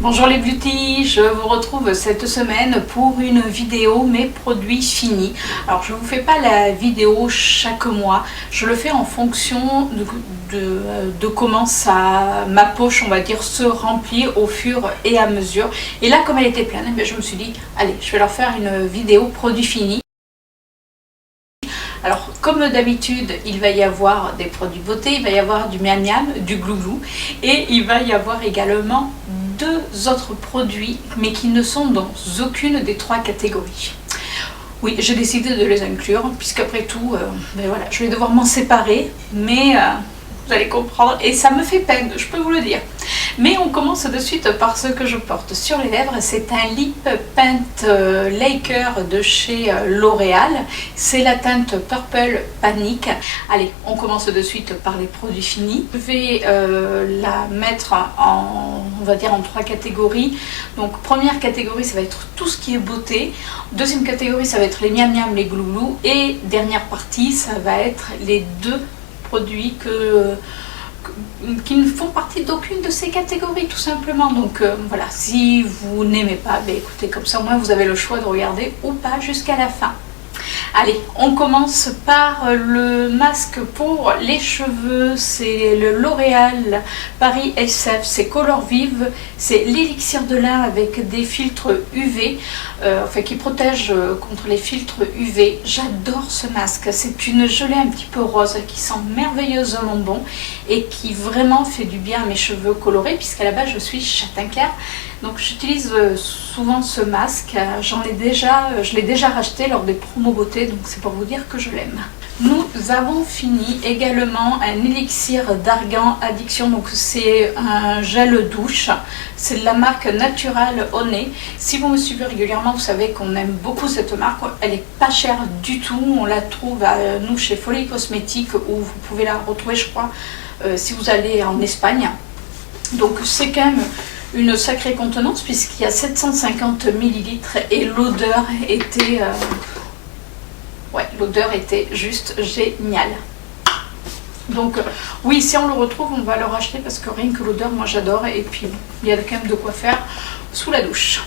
Bonjour les beauty, je vous retrouve cette semaine pour une vidéo mes produits finis. Alors je ne vous fais pas la vidéo chaque mois, je le fais en fonction de comment ma poche, on va dire, se remplit au fur et à mesure. Et là, comme elle était pleine, je me suis dit, allez, je vais leur faire une vidéo produits finis. Alors, comme d'habitude, il va y avoir des produits beauté, il va y avoir du miam miam, du glouglou, et il va y avoir également deux autres produits, mais qui ne sont dans aucune des trois catégories. Oui, j'ai décidé de les inclure, puisqu'après tout, voilà, je vais devoir m'en séparer, mais vous allez comprendre, et ça me fait peine, je peux vous le dire. Mais on commence de suite par ce que je porte sur les lèvres. C'est un Lip Paint Laker de chez L'Oréal. C'est la teinte Purple Panic. Allez, on commence de suite par les produits finis. Je vais la mettre on va dire en trois catégories. Donc première catégorie, ça va être tout ce qui est beauté. Deuxième catégorie, ça va être les miam miam, les glouglous. Et dernière partie, ça va être les deux produits qui ne font partie d'aucune de ces catégories, tout simplement. Donc voilà, si vous n'aimez pas, écoutez, comme ça au moins vous avez le choix de regarder ou pas jusqu'à la fin. Allez, on commence par le masque pour les cheveux. C'est le L'Oréal Paris SF, c'est Color Vive, c'est l'élixir de lin avec des filtres UV, qui protège contre les filtres UV. J'adore ce masque, c'est une gelée un petit peu rose qui sent merveilleusement bon et qui vraiment fait du bien à mes cheveux colorés, puisqu'à la base je suis châtain clair. Donc j'utilise souvent ce masque, je l'ai déjà racheté lors des promos beauté, donc c'est pour vous dire que je l'aime. Nous avons fini également un élixir d'argan addiction, donc c'est un gel douche, c'est de la marque Natural Honey. Si vous me suivez régulièrement, vous savez qu'on aime beaucoup cette marque, elle est pas chère du tout, on la trouve à nous chez Folie Cosmétique, où vous pouvez la retrouver, je crois, si vous allez en Espagne. Donc c'est quand même une sacrée contenance, puisqu'il y a 750 ml et l'odeur était l'odeur était juste géniale. Donc oui, si on le retrouve, on va le racheter, parce que rien que l'odeur, moi j'adore, et puis il y a quand même de quoi faire sous la douche.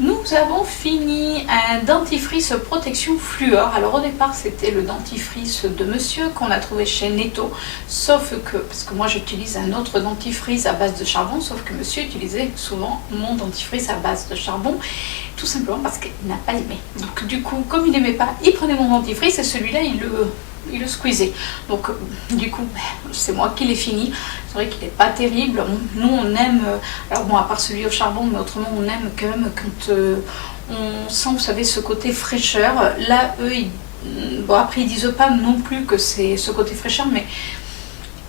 Nous avons fini un dentifrice protection fluor. Alors au départ c'était le dentifrice de monsieur qu'on a trouvé chez Netto, sauf que, parce que moi j'utilise un autre dentifrice à base de charbon, sauf que monsieur utilisait souvent mon dentifrice à base de charbon, tout simplement parce qu'il n'a pas aimé. Donc du coup, comme il n'aimait pas, il prenait mon dentifrice et celui-là il le squeezait. Donc du coup, c'est moi qui l'ai fini. C'est vrai qu'il n'est pas terrible. Nous on aime, alors bon, à part celui au charbon, mais autrement on aime quand même quand on sent, vous savez, ce côté fraîcheur. Là eux, après ils disent pas non plus que c'est ce côté fraîcheur, mais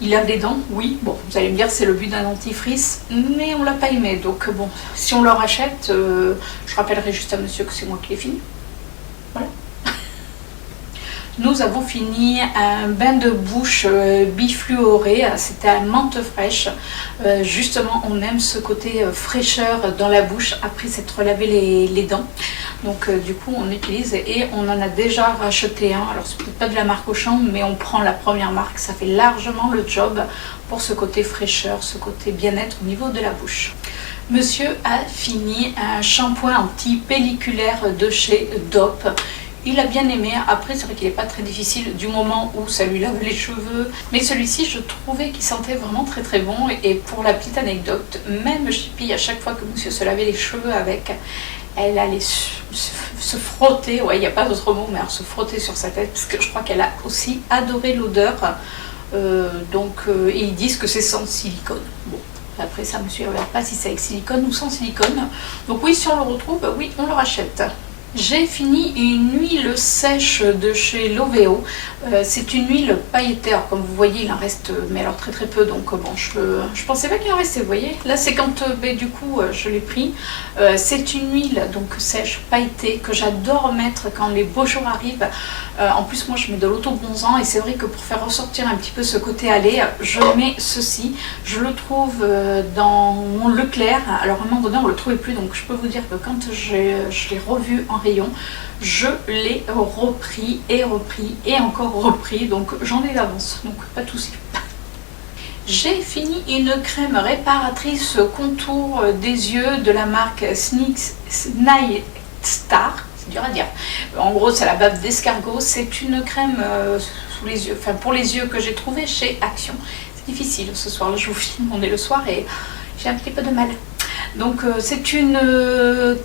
il lave les dents, oui. Bon, vous allez me dire, c'est le but d'un dentifrice, mais on l'a pas aimé. Donc bon, si on le rachète, je rappellerai juste à monsieur que c'est moi qui l'ai fini. Voilà. Nous avons fini un bain de bouche bifluoré, c'était à menthe fraîche. Justement, on aime ce côté fraîcheur dans la bouche après s'être lavé les dents. Donc du coup, on utilise, et on en a déjà racheté un. Alors c'est peut-être pas de la marque Auchan, mais on prend la première marque. Ça fait largement le job pour ce côté fraîcheur, ce côté bien-être au niveau de la bouche. Monsieur a fini un shampoing anti-pelliculaire de chez Dop. Il a bien aimé. Après, c'est vrai qu'il n'est pas très difficile du moment où ça lui lave les cheveux. Mais celui-ci, je trouvais qu'il sentait vraiment très très bon. Et pour la petite anecdote, même Chippy, à chaque fois que monsieur se lavait les cheveux avec, elle allait se frotter, ouais, il n'y a pas d'autre mot, mais alors se frotter sur sa tête, parce que je crois qu'elle a aussi adoré l'odeur. Ils disent que c'est sans silicone. Bon. Après ça, monsieur ne regarde pas si c'est avec silicone ou sans silicone. Donc oui, si on le retrouve, oui, on le rachète. J'ai fini une huile sèche de chez Loveo. C'est une huile pailletée. Alors, comme vous voyez, il en reste, mais alors très très peu. Donc bon, je pensais pas qu'il en restait, vous voyez. Là, c'est quand du coup je l'ai pris. C'est une huile donc sèche pailletée que j'adore mettre quand les beaux jours arrivent. En plus, moi je mets de l'auto-bronzant, et c'est vrai que pour faire ressortir un petit peu ce côté allé, je mets ceci. Je le trouve dans mon Leclerc. Alors à un moment donné on le trouvait plus, donc je peux vous dire que quand je l'ai revu en rayon, je l'ai repris et repris et encore repris, donc j'en ai d'avance, donc pas de souci. J'ai fini une crème réparatrice contour des yeux de la marque Night Star. C'est dur à dire. En gros, c'est la bave d'escargot. C'est une crème sous les yeux, enfin pour les yeux que j'ai trouvée chez Action. C'est difficile ce soir. Là, je vous filme, on est le soir et j'ai un petit peu de mal. Donc c'est une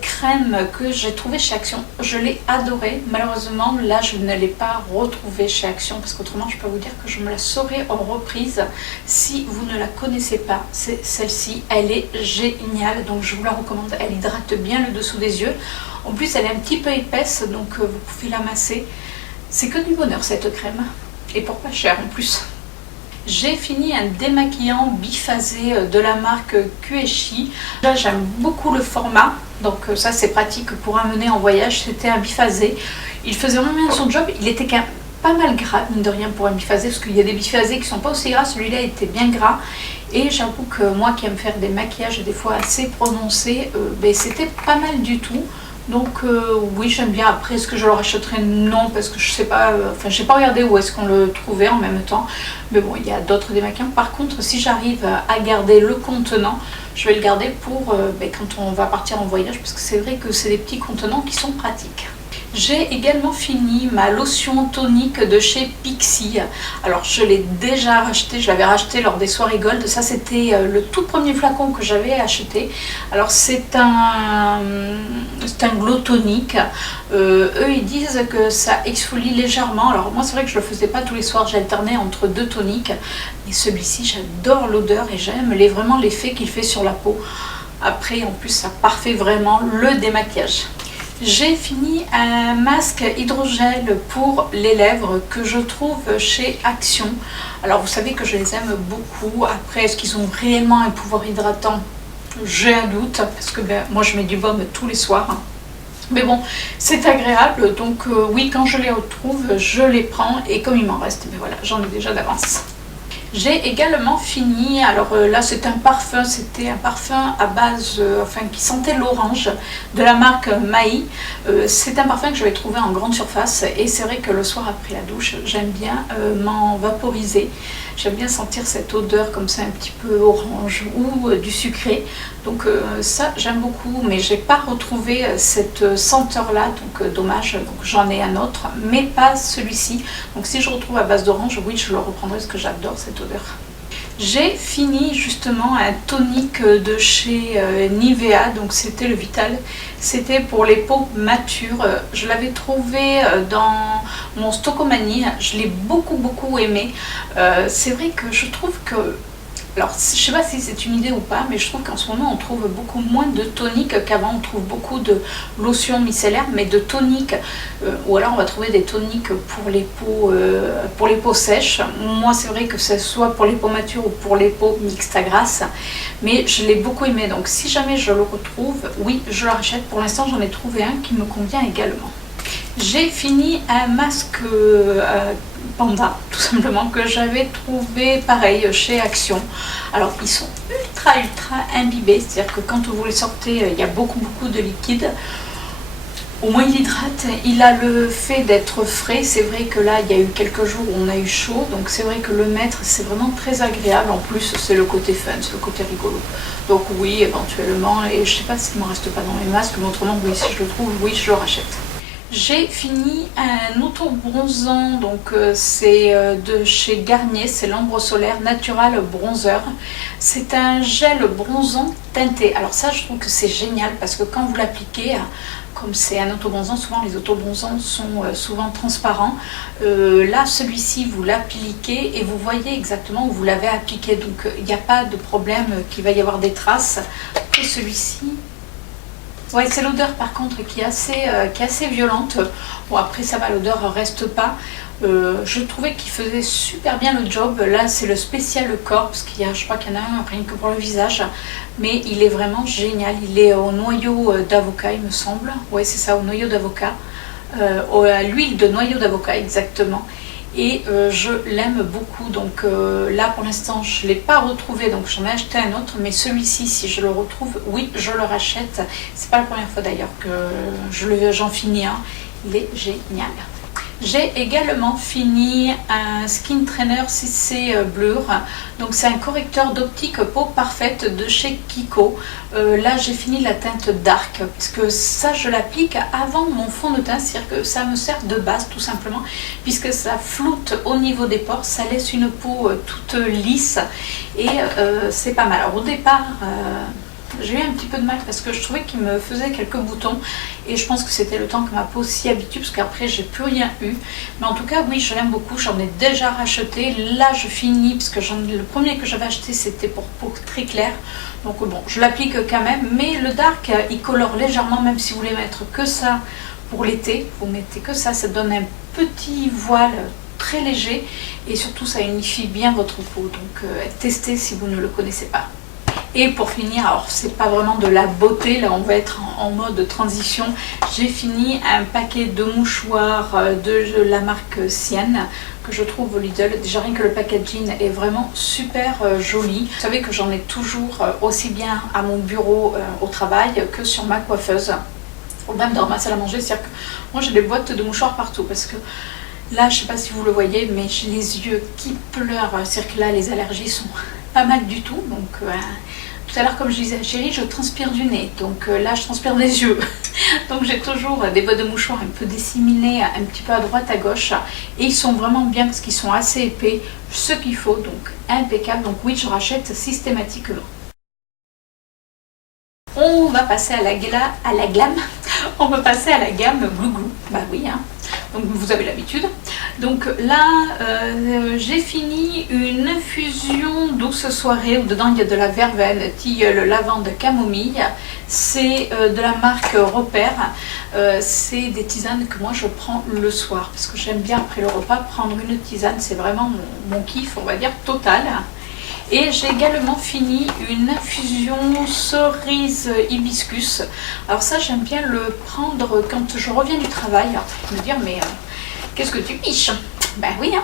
crème que j'ai trouvée chez Action, je l'ai adorée. Malheureusement là je ne l'ai pas retrouvée chez Action parce qu'autrement je peux vous dire que je me la saurais en reprise. Si vous ne la connaissez pas, c'est celle-ci, elle est géniale, donc je vous la recommande. Elle hydrate bien le dessous des yeux, en plus elle est un petit peu épaisse donc vous pouvez la masser. C'est que du bonheur cette crème, et pour pas cher en plus. J'ai fini un démaquillant biphasé de la marque Quechi. Là j'aime beaucoup le format, donc ça c'est pratique pour amener en voyage. C'était un biphasé, il faisait vraiment bien son job, il était quand même pas mal gras mine de rien pour un biphasé, parce qu'il y a des biphasés qui sont pas aussi gras, celui-là était bien gras. Et j'avoue que moi qui aime faire des maquillages des fois assez prononcés, c'était pas mal du tout. Donc oui j'aime bien. Après est-ce que je le rachèterai? Non, parce que je sais pas, enfin j'ai pas regardé où est-ce qu'on le trouvait en même temps, mais bon il y a d'autres démaquillants. Par contre si j'arrive à garder le contenant, je vais le garder pour quand on va partir en voyage, parce que c'est vrai que c'est des petits contenants qui sont pratiques. J'ai également fini ma lotion tonique de chez Pixi. Alors je l'ai déjà racheté, je l'avais racheté lors des soirées Gold. Ça c'était le tout premier flacon que j'avais acheté. Alors c'est un glow tonique. Eux ils disent que ça exfolie légèrement. Alors moi c'est vrai que je le faisais pas tous les soirs, j'alternais entre deux toniques. Mais celui-ci j'adore l'odeur et j'aime vraiment l'effet qu'il fait sur la peau. Après en plus ça parfait vraiment le démaquillage. J'ai fini un masque hydrogel pour les lèvres que je trouve chez Action. Alors vous savez que je les aime beaucoup. Après est-ce qu'ils ont réellement un pouvoir hydratant? J'ai un doute, parce que moi je mets du baume tous les soirs. Mais bon, c'est agréable, donc oui, quand je les retrouve, je les prends, et comme il m'en reste, mais voilà, j'en ai déjà d'avance. J'ai également fini, alors là c'est un parfum, c'était un parfum à base, qui sentait l'orange, de la marque Maï. C'est un parfum que j'avais trouvé en grande surface, et c'est vrai que le soir après la douche, j'aime bien m'en vaporiser. J'aime bien sentir cette odeur comme ça un petit peu orange ou du sucré. Donc ça j'aime beaucoup, mais j'ai pas retrouvé cette senteur là, donc dommage. Donc j'en ai un autre, mais pas celui-ci. Donc si je retrouve à base d'orange, oui je le reprendrai parce que j'adore cette odeur. J'ai fini justement un tonique de chez Nivea, donc c'était le Vital, c'était pour les peaux matures. Je l'avais trouvé dans mon Stockomanie, je l'ai beaucoup aimé. C'est vrai que je trouve que, alors je sais pas si c'est une idée ou pas, mais je trouve qu'en ce moment on trouve beaucoup moins de toniques qu'avant. On trouve beaucoup de lotions micellaires, mais de toniques, ou alors on va trouver des toniques pour les peaux sèches. Moi c'est vrai que ce soit pour les peaux matures ou pour les peaux mixtes à grasse, mais je l'ai beaucoup aimé, donc si jamais je le retrouve, oui je le rachète. Pour l'instant j'en ai trouvé un qui me convient également. J'ai fini un masque panda, tout simplement, que j'avais trouvé pareil chez Action. Alors ils sont ultra imbibés, c'est-à-dire que quand vous les sortez, il y a beaucoup de liquide. Au moins il hydrate, il a le fait d'être frais. C'est vrai que là il y a eu quelques jours où on a eu chaud, donc c'est vrai que le mettre c'est vraiment très agréable. En plus c'est le côté fun, c'est le côté rigolo. Donc oui éventuellement, et je sais pas s'il ne me reste pas dans mes masques, mais autrement oui si je le trouve, oui je le rachète. J'ai fini un auto-bronzant, donc c'est de chez Garnier, c'est l'Ambre Solaire Natural Bronzer. C'est un gel bronzant teinté. Alors ça je trouve que c'est génial, parce que quand vous l'appliquez, comme c'est un auto-bronzant, souvent les auto-bronzants sont souvent transparents. Là celui-ci vous l'appliquez et vous voyez exactement où vous l'avez appliqué, donc il n'y a pas de problème qu'il va y avoir des traces. Et celui-ci... ouais, c'est l'odeur par contre qui est assez violente. Bon après ça va, l'odeur reste pas. Je trouvais qu'il faisait super bien le job. Là c'est le spécial corps, parce qu'il y a, je crois qu'il y en a un rien que pour le visage. Mais il est vraiment génial. Il est au noyau d'avocat il me semble. Ouais c'est ça, au noyau d'avocat. À l'huile de noyau d'avocat exactement. Et je l'aime beaucoup, donc là pour l'instant je ne l'ai pas retrouvé, donc j'en ai acheté un autre, mais celui-ci si je le retrouve, oui je le rachète. C'est pas la première fois d'ailleurs que j'en finis un, il est génial. J'ai également fini un Skin Trainer CC Blur, donc c'est un correcteur d'optique peau parfaite de chez Kiko. Là j'ai fini la teinte dark, parce que ça je l'applique avant mon fond de teint, c'est-à-dire que ça me sert de base tout simplement, puisque ça floute au niveau des pores, ça laisse une peau toute lisse et c'est pas mal. Alors au départ, j'ai eu un petit peu de mal parce que je trouvais qu'il me faisait quelques boutons et je pense que c'était le temps que ma peau s'y habitue, parce qu'après j'ai plus rien eu. Mais en tout cas oui, je l'aime beaucoup, j'en ai déjà racheté. Là je finis parce que le premier que j'avais acheté c'était pour peau très claire, donc bon je l'applique quand même. Mais le dark il colore légèrement, même si vous voulez mettre que ça pour l'été, vous mettez que ça donne un petit voile très léger et surtout ça unifie bien votre peau, donc testez si vous ne le connaissez pas. Et pour finir, alors c'est pas vraiment de la beauté, là on va être en mode transition, j'ai fini un paquet de mouchoirs de la marque Sienne que je trouve au Lidl. Déjà rien que le packaging est vraiment super joli. Vous savez que j'en ai toujours aussi bien à mon bureau au travail que sur ma coiffeuse, ou même dans ma salle à manger. C'est-à-dire que moi j'ai des boîtes de mouchoirs partout, parce que là je sais pas si vous le voyez, mais j'ai les yeux qui pleurent. C'est-à-dire que là les allergies sont pas mal du tout, donc tout à l'heure comme je disais à Chérie, je transpire du nez, donc là je transpire des yeux. Donc j'ai toujours des boîtes de mouchoirs un peu disséminées, un petit peu à droite à gauche, et ils sont vraiment bien parce qu'ils sont assez épais, ce qu'il faut, donc impeccable. Donc oui, je rachète systématiquement. On va passer à la glam. On va passer à la gamme Glou Glou. Bah oui, hein. Donc vous avez l'habitude. Donc là, j'ai fini une infusion douce soirée où dedans il y a de la verveine, tilleul, lavande, camomille. C'est de la marque Repère. C'est des tisanes que moi je prends le soir parce que j'aime bien après le repas prendre une tisane. C'est vraiment mon kiff, on va dire, total. Et j'ai également fini une infusion cerise hibiscus. Alors ça j'aime bien le prendre quand je reviens du travail. Me dire mais qu'est-ce que tu piches? Ben oui, hein.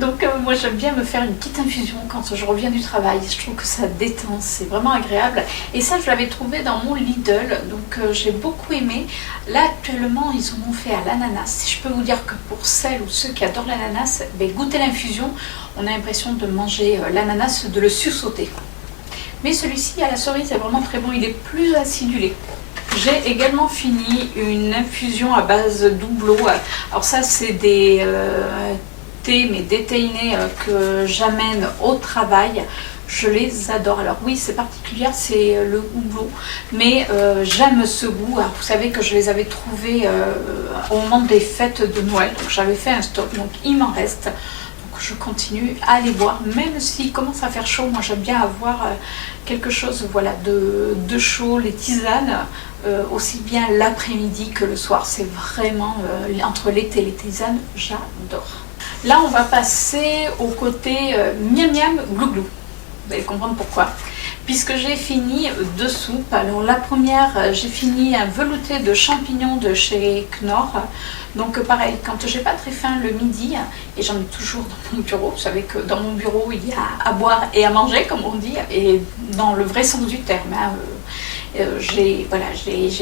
Donc moi j'aime bien me faire une petite infusion quand je reviens du travail. Je trouve que ça détend, c'est vraiment agréable. Et ça je l'avais trouvé dans mon Lidl, donc j'ai beaucoup aimé. Là actuellement ils en ont fait à l'ananas. Si je peux vous dire que pour celles ou ceux qui adorent l'ananas, ben, goûtez l'infusion. On a l'impression de manger l'ananas, de le sursauter. Mais celui-ci à la cerise est vraiment très bon, il est plus acidulé. J'ai également fini une infusion à base d'oublo. Alors ça c'est des thés, mais détaillés que j'amène au travail. Je les adore. Alors oui, c'est particulier, c'est le houblon, mais j'aime ce goût. Alors, vous savez que je les avais trouvés au moment des fêtes de Noël, donc j'avais fait un stock, donc il m'en reste. Donc je continue à les boire, même s'il commence à faire chaud. Moi j'aime bien avoir quelque chose, voilà, de chaud. Les tisanes, aussi bien l'après-midi que le soir, c'est vraiment entre l'été et les tisanes, j'adore. Là on va passer au côté miam miam glou glou. Vous allez comprendre pourquoi. Puisque j'ai fini deux soupes. Alors la première, j'ai fini un velouté de champignons de chez Knorr. Donc pareil, quand j'ai pas très faim le midi, et j'en ai toujours dans mon bureau, vous savez que dans mon bureau il y a à boire et à manger comme on dit, et dans le vrai sens du terme, hein, j'ai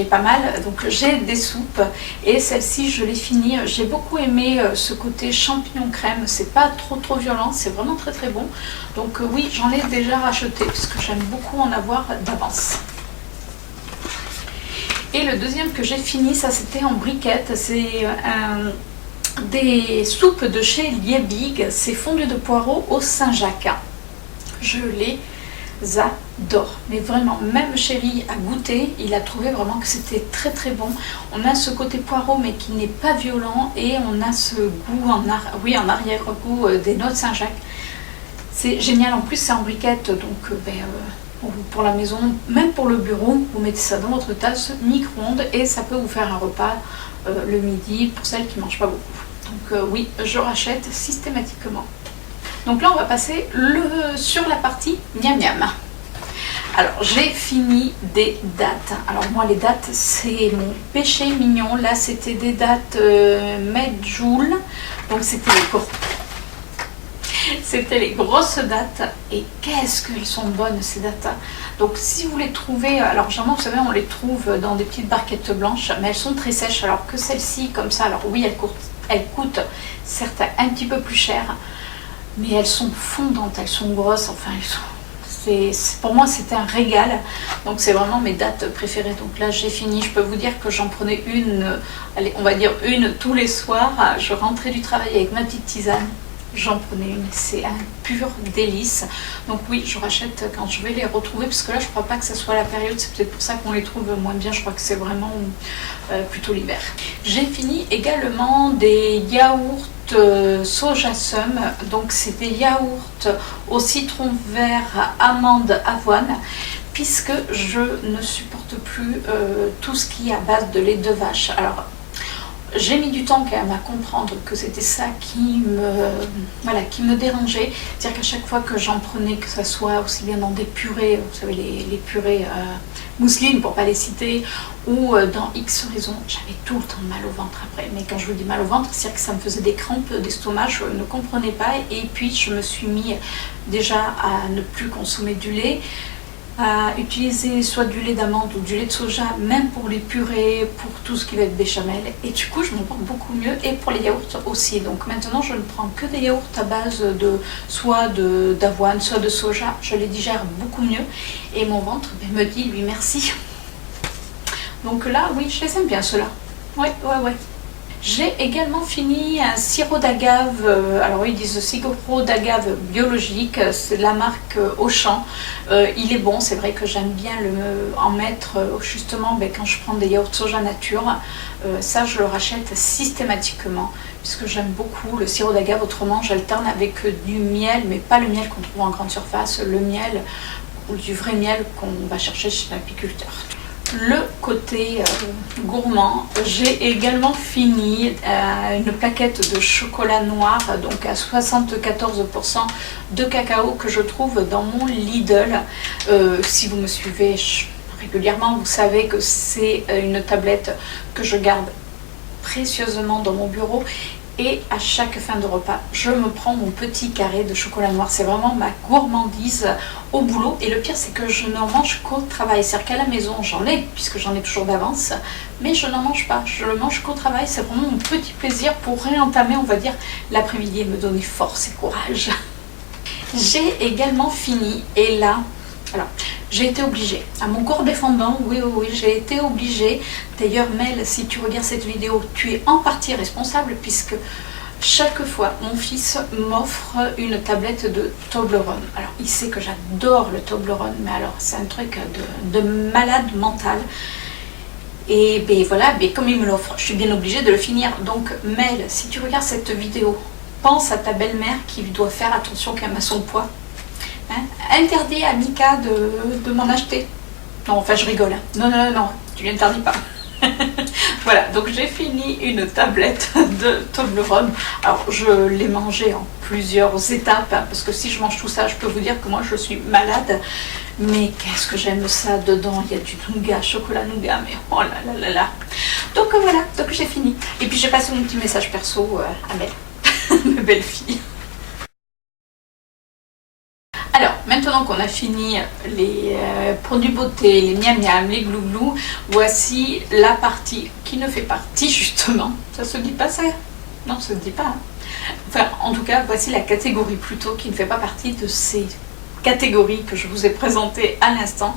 pas mal, donc j'ai des soupes et celle-ci je l'ai finie. J'ai beaucoup aimé ce côté champignon crème, c'est pas trop violent, c'est vraiment très bon. Donc oui, j'en ai déjà racheté parce que j'aime beaucoup en avoir d'avance. Et le deuxième que j'ai fini, ça c'était en briquette, c'est des soupes de chez Liebig, c'est fondu de poireaux au Saint-Jacques. Je les adore, mais vraiment, même Chéri a goûté, il a trouvé vraiment que c'était très bon. On a ce côté poireau mais qui n'est pas violent, et on a ce goût en arrière-goût des noix de Saint-Jacques. C'est génial, en plus c'est en briquette, donc pour la maison, même pour le bureau, vous mettez ça dans votre tasse micro-ondes et ça peut vous faire un repas le midi pour celles qui ne mangent pas beaucoup. Donc oui, je rachète systématiquement. Donc là on va passer sur la partie miam miam. Alors j'ai fini des dattes. Alors moi les dattes c'est mon péché mignon. Là c'était des dattes Medjool. Donc c'était les grosses dattes, et qu'est-ce qu'elles sont bonnes ces dattes. Donc si vous les trouvez, alors généralement vous savez on les trouve dans des petites barquettes blanches, mais elles sont très sèches, alors que celles-ci comme ça, alors oui elles coûtent elles coûtent certes un petit peu plus cher, mais elles sont fondantes, elles sont grosses, enfin pour moi c'était un régal. Donc c'est vraiment mes dates préférées. Donc là j'ai fini, je peux vous dire que j'en prenais une, allez on va dire une tous les soirs. Je rentrais du travail avec ma petite tisane, j'en prenais une, c'est un pur délice. Donc oui, je rachète quand je vais les retrouver, parce que là je crois pas que ce soit la période, c'est peut-être pour ça qu'on les trouve moins bien. Je crois que c'est vraiment plutôt l'hiver. J'ai fini également des yaourts soja sum, donc c'est des yaourts au citron vert, amande, avoine, puisque je ne supporte plus tout ce qui est à base de lait de vache. Alors j'ai mis du temps quand même à comprendre que c'était ça qui me dérangeait. C'est-à-dire qu'à chaque fois que j'en prenais, que ça soit aussi bien dans des purées, vous savez les purées mousseline pour pas les citer, ou dans X raisons, j'avais tout le temps mal au ventre après. Mais quand je vous dis mal au ventre, c'est-à-dire que ça me faisait des crampes d'estomac, je ne comprenais pas. Et puis je me suis mis déjà à ne plus consommer du lait, à utiliser soit du lait d'amande ou du lait de soja, même pour les purées, pour tout ce qui va être béchamel. Et du coup, je m'en porte beaucoup mieux, et pour les yaourts aussi. Donc maintenant, je ne prends que des yaourts à base de soit d'avoine, soit de soja. Je les digère beaucoup mieux, et mon ventre me dit, lui, merci. Donc là, oui, je les aime bien, ceux-là. Ouais. J'ai également fini un sirop d'agave, alors ils disent sirop d'agave biologique, c'est de la marque Auchan. Il est bon, c'est vrai que j'aime bien en mettre justement quand je prends des yaourts soja nature. Ça je le rachète systématiquement, puisque j'aime beaucoup le sirop d'agave. Autrement j'alterne avec du miel, mais pas le miel qu'on trouve en grande surface, le miel ou du vrai miel qu'on va chercher chez l'apiculteur. Le côté gourmand, j'ai également fini une plaquette de chocolat noir, donc à 74% de cacao, que je trouve dans mon Lidl. Si vous me suivez régulièrement, vous savez que c'est une tablette que je garde précieusement dans mon bureau. Et à chaque fin de repas, je me prends mon petit carré de chocolat noir. C'est vraiment ma gourmandise au boulot. Et le pire, c'est que je n'en mange qu'au travail. C'est-à-dire qu'à la maison, j'en ai, puisque j'en ai toujours d'avance. Mais je n'en mange pas. Je le mange qu'au travail. C'est vraiment mon petit plaisir pour réentamer, on va dire, l'après-midi et me donner force et courage. J'ai également fini. Et là, alors, j'ai été obligée, à mon corps défendant, oui, j'ai été obligée. D'ailleurs, Mel, si tu regardes cette vidéo, tu es en partie responsable, puisque chaque fois, mon fils m'offre une tablette de Toblerone. Alors, il sait que j'adore le Toblerone, mais alors, c'est un truc de malade mental. Et ben voilà, ben, comme il me l'offre, je suis bien obligée de le finir. Donc, Mel, si tu regardes cette vidéo, pense à ta belle-mère qui doit faire attention quand même à son poids. Hein? Interdit à Mika de m'en acheter. Non, enfin je rigole. Hein. Non, tu lui interdis pas. Voilà, donc j'ai fini une tablette de Toblerone. Alors je l'ai mangée en plusieurs étapes, hein, parce que si je mange tout ça, je peux vous dire que moi je suis malade. Mais qu'est-ce que j'aime ça dedans. Il y a du nougat, chocolat nougat, mais oh là. Donc voilà, donc j'ai fini. Et puis j'ai passé mon petit message perso à Mel, ma belle fille. Alors, maintenant qu'on a fini les produits beauté, les miam miam, les glouglou, voici la partie qui ne fait partie justement, ça se dit pas ça? Non, ça se dit pas. Hein. Enfin, en tout cas, voici la catégorie plutôt qui ne fait pas partie de ces catégories que je vous ai présentées à l'instant.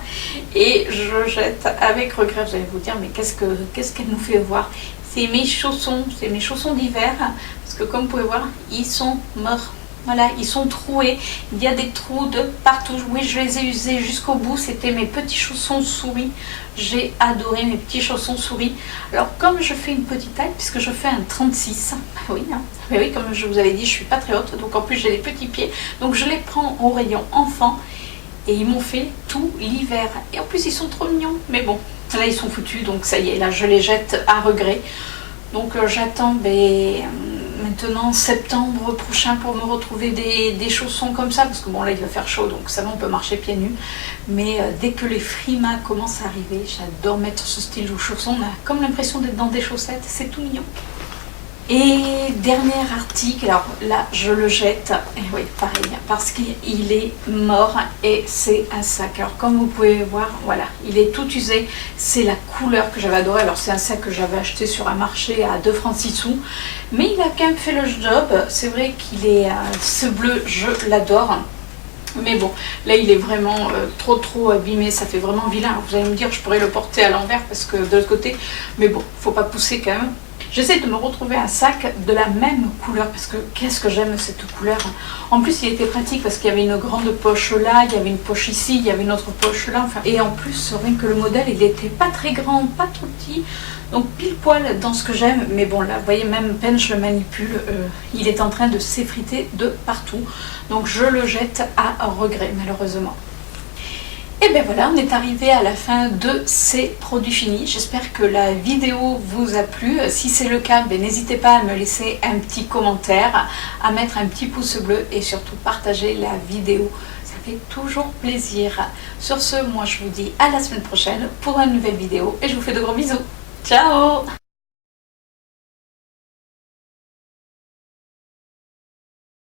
Et je jette avec regret, vous allez vous dire, mais qu'est-ce qu'elle nous fait voir? C'est mes chaussons d'hiver, parce que comme vous pouvez voir, ils sont morts. Voilà, ils sont troués, il y a des trous de partout. Oui, je les ai usés jusqu'au bout, c'était mes petits chaussons souris. J'ai adoré mes petits chaussons souris. Alors, comme je fais une petite taille, puisque je fais un 36, oui, hein, oui, comme je vous avais dit, je suis pas très haute, donc en plus j'ai des petits pieds. Donc je les prends au rayon enfant, et ils m'ont fait tout l'hiver. Et en plus, ils sont trop mignons, mais bon, là ils sont foutus, donc ça y est, là je les jette à regret. Donc j'attends maintenant septembre prochain pour me retrouver des chaussons comme ça, parce que bon là il va faire chaud, donc ça va, on peut marcher pieds nus. Mais dès que les frimas commencent à arriver, j'adore mettre ce style de chaussons, on a comme l'impression d'être dans des chaussettes, c'est tout mignon. Et dernier article, alors là je le jette, et oui pareil, parce qu'il est mort et c'est un sac. Alors comme vous pouvez voir, voilà, il est tout usé, c'est la couleur que j'avais adoré. Alors c'est un sac que j'avais acheté sur un marché à 2 francs 6 sous, mais il a quand même fait le job. C'est vrai qu'il est, ce bleu, je l'adore. Mais bon, là il est vraiment trop abîmé, ça fait vraiment vilain. Alors, vous allez me dire, je pourrais le porter à l'envers parce que de l'autre côté, mais bon, faut pas pousser quand même. J'essaie de me retrouver un sac de la même couleur parce que qu'est-ce que j'aime cette couleur. En plus, il était pratique parce qu'il y avait une grande poche là, il y avait une poche ici, il y avait une autre poche là. Enfin, et en plus, rien que le modèle, il n'était pas très grand, pas trop petit. Donc pile poil dans ce que j'aime. Mais bon, là, vous voyez, même peine je le manipule, il est en train de s'effriter de partout. Donc je le jette à regret, malheureusement. Et bien voilà, on est arrivé à la fin de ces produits finis. J'espère que la vidéo vous a plu. Si c'est le cas, n'hésitez pas à me laisser un petit commentaire, à mettre un petit pouce bleu et surtout partager la vidéo. Ça fait toujours plaisir. Sur ce, moi je vous dis à la semaine prochaine pour une nouvelle vidéo et je vous fais de gros bisous. Ciao!